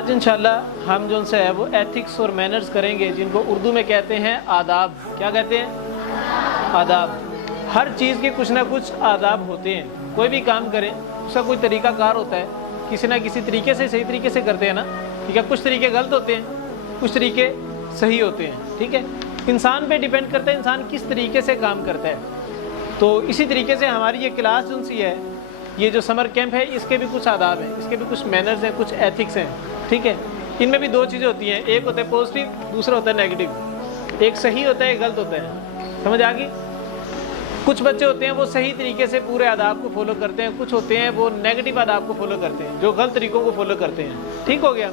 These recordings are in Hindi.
आज इंशाल्लाह हम जो से है वो एथिक्स और मैनर्स करेंगे, जिनको उर्दू में कहते हैं आदाब। क्या कहते हैं? आदाब। हर चीज़ के कुछ ना कुछ आदाब होते हैं। कोई भी काम करें उसका कोई तरीक़ाकार होता है, किसी ना किसी तरीके से सही तरीके से करते हैं ना, ठीक है। कुछ तरीके गलत होते हैं, कुछ तरीके सही होते हैं, ठीक है। इंसान पे डिपेंड करता है इंसान किस तरीके से काम करता है। तो इसी तरीके से हमारी ये क्लास जो सी है, ये जो समर कैंप है, इसके भी कुछ आदाब हैं, इसके भी कुछ मैनर्स हैं, कुछ एथिक्स हैं, ठीक है। इनमें भी दो चीज़ें होती हैं, एक होता है पॉजिटिव, दूसरा होता है नेगेटिव। एक सही होता है, एक गलत होता है। समझ आ गई? कुछ बच्चे होते हैं वो सही तरीके से पूरे आदाब को फॉलो करते हैं, कुछ होते हैं वो नेगेटिव आदाब को फॉलो करते हैं, जो गलत तरीक़ों को फॉलो करते हैं। ठीक हो गया।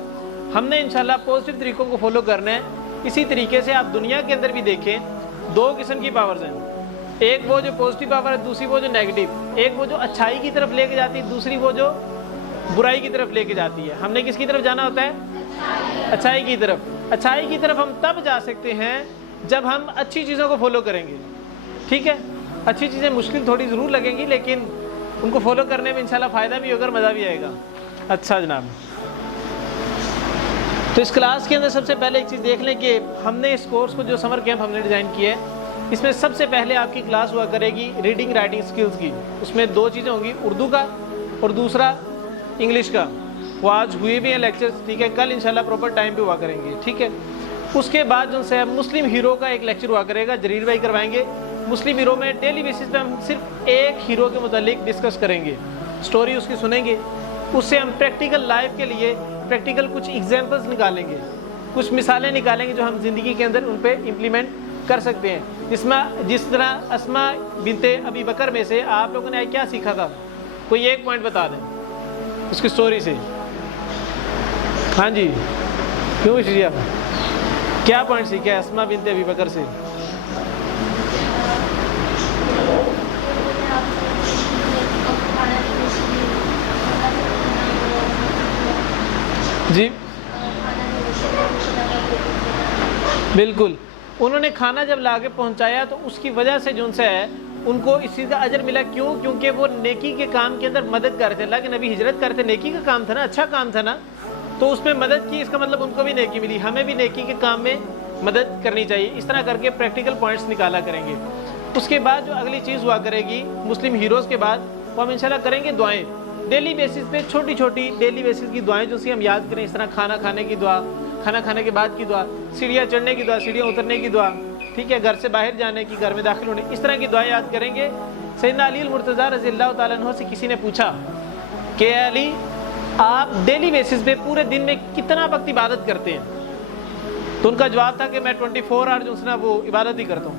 हमने इंशाल्लाह पॉजिटिव तरीक़ों को फॉलो करना है। इसी तरीके से आप दुनिया के अंदर भी देखें, दो किस्म की पावर्स हैं, एक वो जो पॉजिटिव पावर है, दूसरी वो जो नेगेटिव। एक वो जो अच्छाई की तरफ लेके जाती है, दूसरी वो जो बुराई की तरफ लेके जाती है। हमने किसकी तरफ जाना होता है? अच्छाई की तरफ। अच्छाई की तरफ हम तब जा सकते हैं जब हम अच्छी चीज़ों को फॉलो करेंगे, ठीक है। अच्छी चीज़ें मुश्किल थोड़ी ज़रूर लगेंगी, लेकिन उनको फॉलो करने में इंशाल्लाह फ़ायदा भी होगा और मज़ा भी आएगा। अच्छा जनाब, तो इस क्लास के अंदर सबसे पहले एक चीज़ देख लें कि हमने इस कोर्स को, जो समर कैंप हमने डिज़ाइन किया है, इसमें सबसे पहले आपकी क्लास हुआ करेगी रीडिंग राइटिंग स्किल्स की। उसमें दो चीज़ें होंगी, उर्दू का और दूसरा इंग्लिश का। वो आज हुए भी हैं लेक्चर्स, ठीक है। कल इंशाल्लाह प्रॉपर टाइम पे हुआ करेंगे, ठीक है। उसके बाद जो है मुस्लिम हीरो का एक लेक्चर हुआ करेगा, जरीर भाई करवाएंगे। मुस्लिम हीरो में डेली बेसिस पे हम सिर्फ एक हीरो के मुतालिक डिस्कस करेंगे, स्टोरी उसकी सुनेंगे, उससे हम प्रैक्टिकल लाइफ के लिए प्रैक्टिकल कुछ एग्जाम्पल्स निकालेंगे, कुछ मिसालें निकालेंगे जो हम ज़िंदगी के अंदर उन पर इम्प्लीमेंट कर सकते हैं। जिस तरह अस्मा बिनते अबी बकर में से आप लोगों ने क्या सीखा था? कोई एक पॉइंट बता दें उसकी स्टोरी से। हाँ जी, क्यों शिया, क्या पॉइंट सीखे अस्मा बिनते अबी बकर से? जी बिल्कुल, उन्होंने खाना जब लाके पहुंचाया तो उसकी वजह से जो है उनको इस चीज़ का अजर मिला। क्यों? क्योंकि वो नेकी के काम के अंदर मदद कर रहे थे। अल्लाह के नबी हिजरत करते, नेकी का काम था ना, अच्छा काम था ना, तो उसमें मदद की, इसका मतलब उनको भी नेकी मिली। हमें भी नेकी के काम में मदद करनी चाहिए। इस तरह करके प्रैक्टिकल पॉइंट्स निकाला करेंगे। उसके बाद जो अगली चीज़ हुआ करेगी मुस्लिम हीरोज़ के बाद, वो हम इंशाल्लाह करेंगे दुआएँ। डेली बेसिस पे छोटी छोटी डेली बेसिस की दुआएं जो सी हम याद करें। इस तरह खाना खाने की दुआ, खाना खाने के बाद की दुआ, सीढ़ियाँ चढ़ने की दुआ, सीढ़ियाँ उतरने की दुआ, ठीक है, घर से बाहर जाने की, घर में दाखिल होने, इस तरह की दुआएं याद करेंगे। सैयदना अली मुर्तज़ा रज़ियल्लाहु ताला अन्हु से किसी ने पूछा कि अली, आप डेली बेसिस पे पूरे दिन में कितना वक्त इबादत करते हैं? तो उनका जवाब था कि मैं 24 आवर जो है ना वो इबादत ही करता हूँ।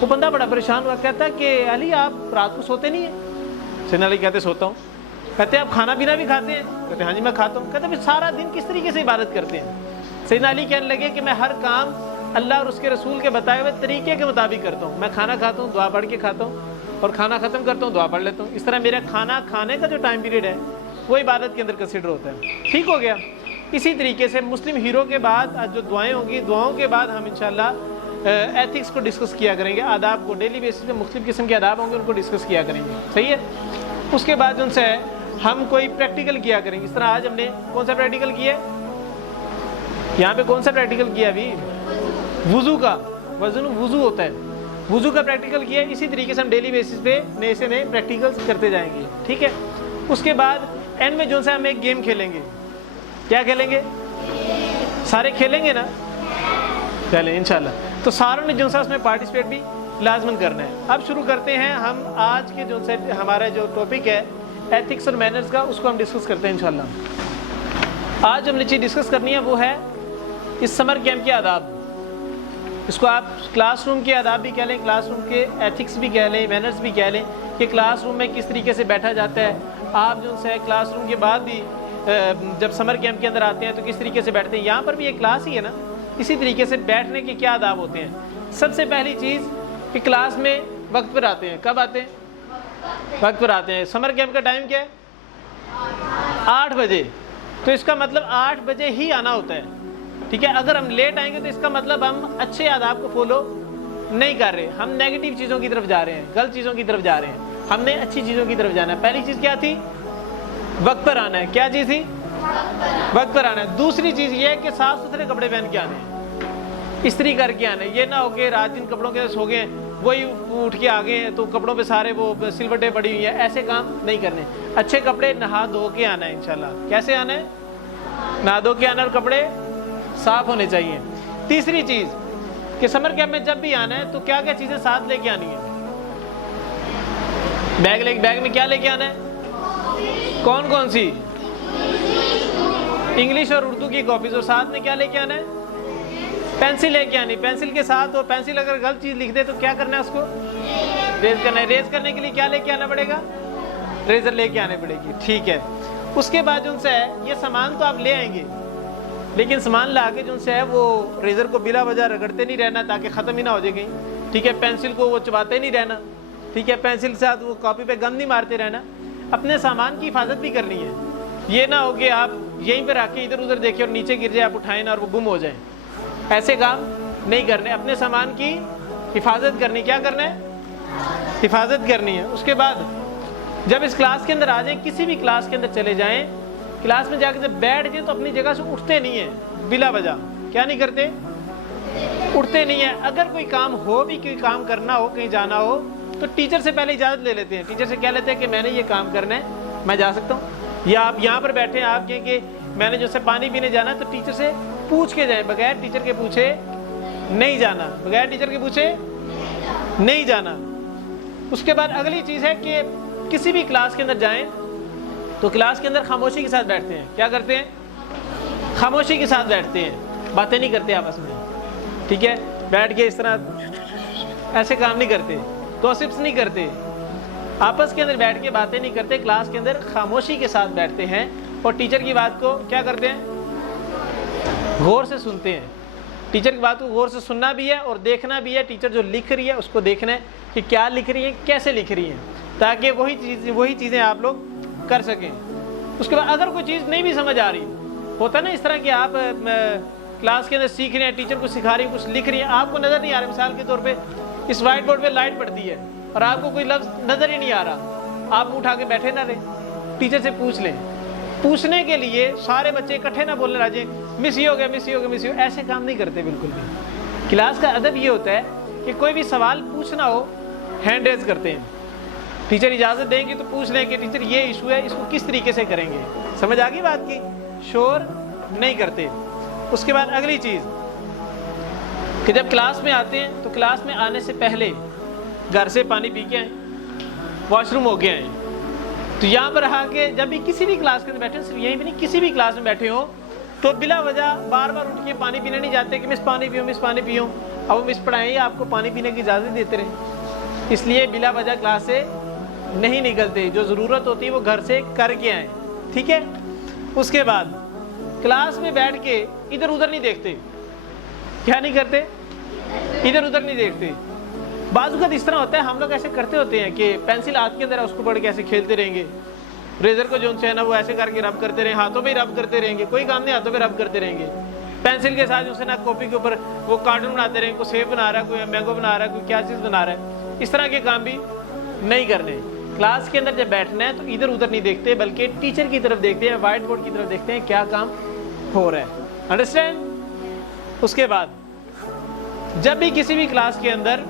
वो बंदा बड़ा परेशान हुआ, कहता कि अली आप रात को सोते नहीं हैं? सैयदना अली कहते सोता हूँ। कहते आप खाना पीना भी खाते हैं? कहते हाँ जी मैं खाता हूँ। कहते फिर सारा दिन किस तरीके से इबादत करते हैं? सैयदना अली कहने लगे कि मैं हर काम अल्लाह और उसके रसूल के बताए हुए तरीके के मुताबिक करता हूँ। मैं खाना खाता हूँ, दुआ पढ़ के खाता हूँ, और खाना ख़त्म करता हूँ, दुआ पढ़ लेता हूँ। इस तरह मेरा खाना खाने का जो टाइम पीरियड है वो इबादत के अंदर कंसिडर होता है। ठीक हो गया। इसी तरीके से मुस्लिम हीरो के बाद आज जो दुआएँ होंगी, दुआओं के बाद हम इंशाल्लाह एथिक्स को डिस्कस किया करेंगे। आदाब को डेली बेसिस पे मुख्तलिफ किस्म के आदाब होंगे, उनको डिस्कस किया करेंगे। सही है। उसके बाद उनसे हम कोई प्रैक्टिकल किया करेंगे। इस तरह आज हमने कौन सा प्रैक्टिकल किया? यहाँ पे कौन सा प्रैक्टिकल किया? अभी वुज़ू का, वुज़ू होता है, वुज़ू का प्रैक्टिकल किया। इसी तरीके से हम डेली बेसिस पे नए से नए प्रैक्टिकल्स करते जाएंगे, ठीक है। उसके बाद एंड में जो सा हम एक गेम खेलेंगे। क्या खेलेंगे? सारे खेलेंगे ना? चलें इंशाल्लाह। तो सारों ने जो सा उसमें पार्टिसिपेट भी लाजमन करना है। अब शुरू करते हैं हम आज के जो से हमारा जो टॉपिक है एथिक्स और मैनर्स का, उसको हम डिस्कस करते हैं इंशाल्लाह। आज हमने चीज़ डिस्कस करनी है वो है इस समर कैंप के आदाब। इसको आप क्लासरूम के आदाब भी कह लें, क्लासरूम के एथिक्स भी कह लें, मैनर्स भी कह लें कि क्लासरूम में किस तरीके से बैठा जाता है। आप जो है क्लासरूम के बाद भी जब समर कैंप के अंदर आते हैं तो किस तरीके से बैठते हैं। यहाँ पर भी एक क्लास ही है ना, इसी तरीके से बैठने के क्या आदाब होते हैं। सबसे पहली चीज़ कि क्लास में वक्त पर आते हैं। कब आते हैं? वक्त पर आते हैं। समर कैंप का टाइम क्या है? 8 बजे। तो इसका मतलब 8 बजे ही आना होता है, ठीक है। अगर हम लेट आएंगे तो इसका मतलब हम अच्छे आदाब को फॉलो नहीं कर रहे, हम नेगेटिव चीज़ों की तरफ जा रहे हैं, गलत चीज़ों की तरफ जा रहे हैं। हमने अच्छी चीज़ों की तरफ जाना है। पहली चीज़ क्या थी? वक्त पर आना है। क्या चीज़ थी? वक्त पर आना है। दूसरी चीज़ ये है कि साफ सुथरे कपड़े पहन के आने हैं, इस्त्री करके आने। ये ना हो कि रात दिन कपड़ों के सो गए, वही उठ के आ गए हैं तो कपड़ों पे सारे वो सिलवटें पड़ी हुई है, ऐसे काम नहीं करने। अच्छे कपड़े नहा धो के आना है इंशाल्लाह। कैसे आना है? नहा धो के आना और कपड़े साफ होने चाहिए। तीसरी चीज़ कि समर कैंप में जब भी आना है तो क्या क्या चीज़ें साथ लेके आनी है? बैग में क्या लेके आना है? कौन कौन सी? इंग्लिश और उर्दू की कॉपीज। और साथ में क्या लेके आना है? पेंसिल लेके आनी। पेंसिल के साथ, और पेंसिल अगर गलत चीज़ लिख दे तो क्या करना है? उसको रेज करना है। रेज करने के लिए क्या लेके आना पड़ेगा? रेजर लेके आने पड़ेगी। ठीक है। उसके बाद उनसे है ये सामान तो आप ले आएंगे, लेकिन सामान ला के जो है वो रेजर को बिला वजह रगड़ते नहीं रहना ताकि ख़त्म ही ना हो जाए कहीं। ठीक है। पेंसिल को वो चबाते नहीं रहना। ठीक है। पेंसिल के साथ वो कॉपी पे गम नहीं मारते रहना। अपने सामान की हिफाजत भी करनी है। ये ना हो कि आप यहीं पर आके इधर उधर देखें और नीचे गिर जाए, आप उठाएं ना और वो गुम हो जाए। ऐसे काम नहीं करने। अपने सामान की हिफाजत करनी। क्या करना है? हिफाजत करनी है। उसके बाद जब इस क्लास के अंदर आ जाएं, किसी भी क्लास के अंदर चले जाएं, क्लास में जाकर जब बैठ जाए तो अपनी जगह से उठते नहीं है बिला वजह। क्या नहीं करते? उठते नहीं है। अगर कोई काम हो भी, कोई काम करना हो, कहीं जाना हो, तो टीचर से पहले इजाज़त ले लेते हैं। टीचर से क्या लेते हैं कि मैंने ये काम करना है, मैं जा सकता हूँ? या आप यहाँ पर बैठे हैं, आप कहें कि मैंने जो से पानी पीने जाना है, तो टीचर से पूछ के जाए। बगैर टीचर के पूछे नहीं जाना। बगैर टीचर के पूछे नहीं जाना। उसके बाद अगली चीज़ है कि किसी भी क्लास के अंदर जाएं तो क्लास के अंदर खामोशी के साथ बैठते हैं। क्या करते हैं? खामोशी के साथ बैठते हैं, बातें नहीं करते आपस में। ठीक है। बैठ के इस तरह ऐसे काम नहीं करते, गॉसिप्स नहीं करते, आपस के अंदर बैठ के बातें नहीं करते। क्लास के अंदर खामोशी के साथ बैठते हैं और टीचर की बात को क्या करते हैं? गौर से सुनते हैं। टीचर की बात को गौर से सुनना भी है और देखना भी है। टीचर जो लिख रही है उसको देखना है कि क्या लिख रही है, कैसे लिख रही है, ताकि वही चीज़ें आप लोग कर सकें। उसके बाद अगर कोई चीज़ नहीं भी समझ आ रही, होता है ना इस तरह कि आप क्लास के अंदर सीख रहे हैं, टीचर को सिखा रही है, कुछ लिख रही है, आपको नज़र नहीं आ रहा। मिसाल के तौर पे इस वाइट बोर्ड पे लाइट पड़ती है और आपको कोई लफ्ज़ नज़र ही नहीं आ रहा, आप उठा के बैठे ना रहे, टीचर से पूछ लें। पूछने के लिए सारे बच्चे इकट्ठे ना बोलने लगे मिस ये हो गया, मिस ये हो गया, मिस ये हो। ऐसे काम नहीं करते बिल्कुल भी। क्लास का अदब ये होता है कि कोई भी सवाल पूछना हो, हैंड रेज करते हैं। टीचर इजाज़त देंगे तो पूछ लें कि टीचर ये इशू है, इसको किस तरीके से करेंगे। समझ आ गई बात की? शोर नहीं करते। उसके बाद अगली चीज़ कि जब क्लास में आते हैं तो क्लास में आने से पहले घर से पानी पी के आए, वॉशरूम हो गए हैं, तो यहाँ पर आके जब भी किसी भी क्लास के अंदर बैठे, सिर्फ यहीं भी नहीं, किसी भी क्लास में बैठे हो तो बिला वजह बार बार उठ के पानी पीने नहीं जाते कि मिस पानी पियो, मिस पानी पियो। अब वो मिस पढ़ाएं आपको पानी पीने की इजाज़त देते रहे, इसलिए बिला वजह क्लास से नहीं निकलते। जो ज़रूरत होती है वो घर से करके आए। ठीक है। उसके बाद क्लास में बैठ के इधर उधर नहीं देखते। क्या नहीं करते? इधर उधर नहीं देखते। बाजू का इस तरह होता है, हम लोग ऐसे करते होते हैं कि पेंसिल हाथ के अंदर है, उसको पढ़ के ऐसे खेलते रहेंगे। रेजर को जो है ना वो ऐसे करके रब करते रहेंगे, हाथों में ही रब करते रहेंगे, कोई काम नहीं, हाथों में रब करते रहेंगे। पेंसिल के साथ जो है ना कॉपी के ऊपर वो कार्टून बनाते रहेंगे, कोई सेब बना रहा है, कोई मैंगो बना रहा है, कोई क्या चीज़ बना रहा है। इस तरह के काम भी नहीं करने। क्लास के अंदर जब बैठना है तो इधर उधर नहीं देखते, बल्कि टीचर की तरफ देखते हैं, व्हाइट बोर्ड की तरफ देखते हैं क्या काम हो रहा है। अंडरस्टैंड? उसके बाद जब भी किसी भी क्लास के अंदर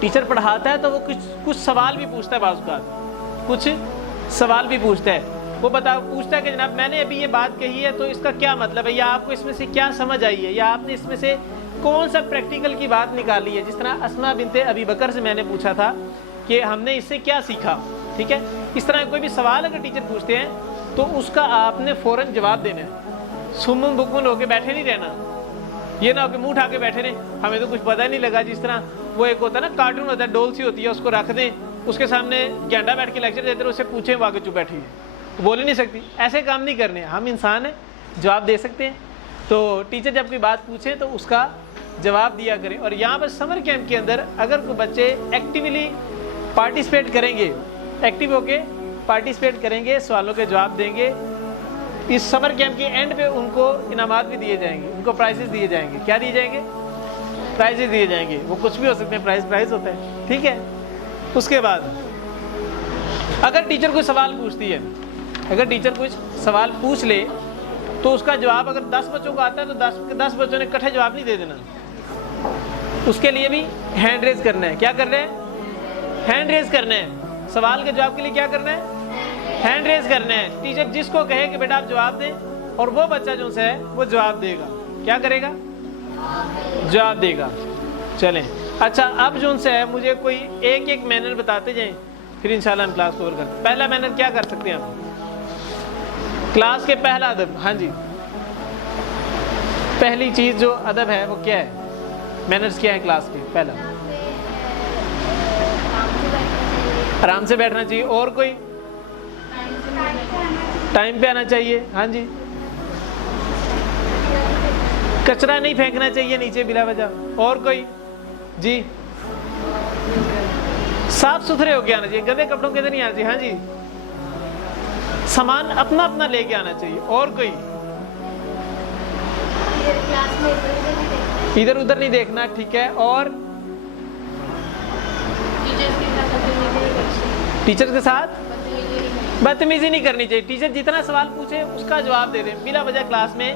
टीचर पढ़ाता है तो वो कुछ सवाल भी पूछता है, बाज़ कुछ सवाल भी पूछता है। वो पूछता है कि जनाब मैंने अभी ये बात कही है तो इसका क्या मतलब है, या आपको इसमें से क्या समझ आई है, या आपने इसमें से कौन सा प्रैक्टिकल की बात निकाली है। जिस तरह अस्मा बिनते अबी बकर से मैंने पूछा था कि हमने इससे क्या सीखा। ठीक है। इस तरह कोई भी सवाल अगर टीचर पूछते हैं तो उसका आपने फ़ौरन जवाब देना है। सुमुन बुकमुन होकर बैठे नहीं रहना। ये ना हो कि मुँह उठा के बैठे रहे, हमें तो कुछ पता नहीं लगा। जिस तरह वो एक होता है ना कार्टून होता है, डोल सी होती है, उसको रख दें, उसके सामने गेंडा बैठ के लेक्चर देते रहे, उससे पूछें वो आगे चुप बैठी है, तो बोल ही नहीं सकती। ऐसे काम नहीं करने। हम इंसान हैं, जवाब दे सकते हैं। तो टीचर जब कोई बात पूछे तो उसका जवाब दिया करें। और यहाँ पर समर कैंप के अंदर अगर कोई बच्चे एक्टिवली पार्टिसिपेट करेंगे, एक्टिव होके पार्टिसिपेट करेंगे, सवालों के जवाब देंगे, इस समर कैंप के एंड पे उनको इनामात भी दिए जाएंगे, उनको प्राइजेस दिए जाएंगे। क्या दिए जाएंगे? प्राइजेस दिए जाएंगे। वो कुछ भी हो सकते हैं, प्राइज होता है। ठीक है। उसके बाद अगर टीचर कोई सवाल पूछती है, अगर टीचर कुछ सवाल पूछ ले तो उसका जवाब अगर 10 बच्चों को आता है तो 10 बच्चों ने इकट्ठे जवाब नहीं दे देना, उसके लिए भी हैंड रेज करना है। क्या करना है? हैंड रेज करना है। सवाल के जवाब के लिए क्या करना है? हैंड रेज करना है। टीचर जिसको कहे कि बेटा आप जवाब दें, और वो बच्चा जो है वो जवाब देगा। क्या करेगा? जवाब देगा। चलें, अच्छा अब जो है मुझे कोई एक एक मैनर बताते जाएं, फिर इंशाल्लाह हम क्लास कवर करते हैं। पहला मैनर क्या कर सकते हैं आप? क्लास के पहला अदब। हाँ जी, पहली चीज जो अदब है वो क्या है? मैनर्स क्या है क्लास के? पहला आराम से बैठना चाहिए। और कोई? टाइम पे आना चाहिए। हाँ जी, कचरा नहीं फेंकना चाहिए नीचे बिला वजह। और कोई? जी, साफ सुथरे होके आना चाहिए, गंदे कपड़ों के अंदर नहीं आना चाहिए। हाँ जी, सामान अपना अपना लेके आना चाहिए। और कोई? इधर उधर नहीं देखना, ठीक है। और टीचर के साथ बदतमीजी नहीं करनी चाहिए। टीचर जितना सवाल पूछे उसका जवाब दे दें, बिला वजह क्लास में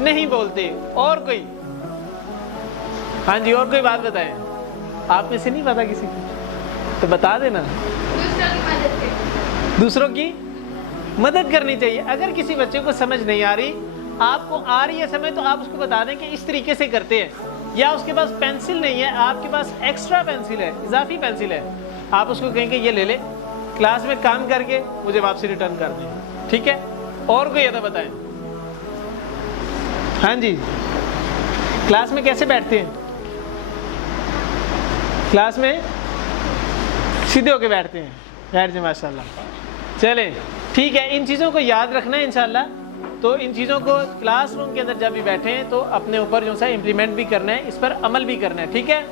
नहीं बोलते। और कोई? हाँ जी, और कोई बात बताएं। आप में से नहीं पता किसी को तो बता देना। दूसरों की मदद करनी चाहिए। अगर किसी बच्चे को समझ नहीं आ रही, आपको आ रही है समझ, तो आप उसको बता दें कि इस तरीके से करते हैं। या उसके पास पेंसिल नहीं है, आपके पास एक्स्ट्रा पेंसिल है, इजाफी पेंसिल है, आप उसको कहेंगे ये ले ले, क्लास में काम करके मुझे वापसी रिटर्न कर दें, ठीक है। और कोई अदा बताएं। हाँ जी, क्लास में कैसे बैठते हैं? क्लास में सीधे होके बैठते हैं। बैठ जाए, माशाल्लाह। चले, ठीक है, इन चीज़ों को याद रखना है इंशाल्लाह। तो इन चीज़ों को क्लासरूम के अंदर जब भी बैठे हैं तो अपने ऊपर जो है इम्प्लीमेंट भी करना है, इस पर अमल भी करना है, ठीक है।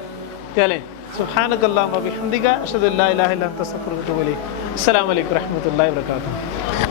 चलें, सुब्हानकल्लाहुम्मा व बिहम्दिका अशहदु अल्ला इलाहा इल्ला अंता अस्तगफिरुका व अतूबु इलैक। अस्सलामु अलैकुम व रहमतुल्लाहि व बरकातुहू।